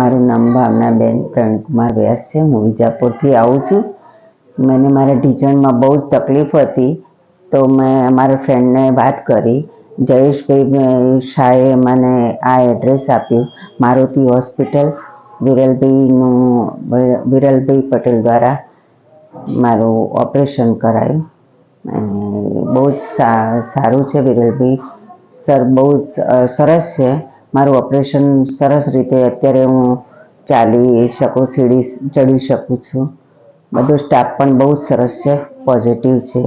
મારું નામ ભાવનાબેન પ્રવીણકુમાર વ્યાસ છે। હું વિજાપુરથી આવું છું। મને મારા ઢીંચણમાં બહુ જ તકલીફ હતી, તો મેં અમારા ફ્રેન્ડને વાત કરી। જયેશભાઈ શાહે મને આ એડ્રેસ આપ્યું, મારુતિ હોસ્પિટલ, વિરલભાઈ પટેલ દ્વારા મારું ઓપરેશન કરાયું અને બહુ જ સારું છે। વિરલભાઈ સર બહુ સરસ છે। મારું ઓપરેશન સરસ રીતે અત્યારે હું ચાલી શકું, સીડી ચડી શકું છું। બધો સ્ટાફ પણ બહુ સરસ છે, પોઝિટિવ છે।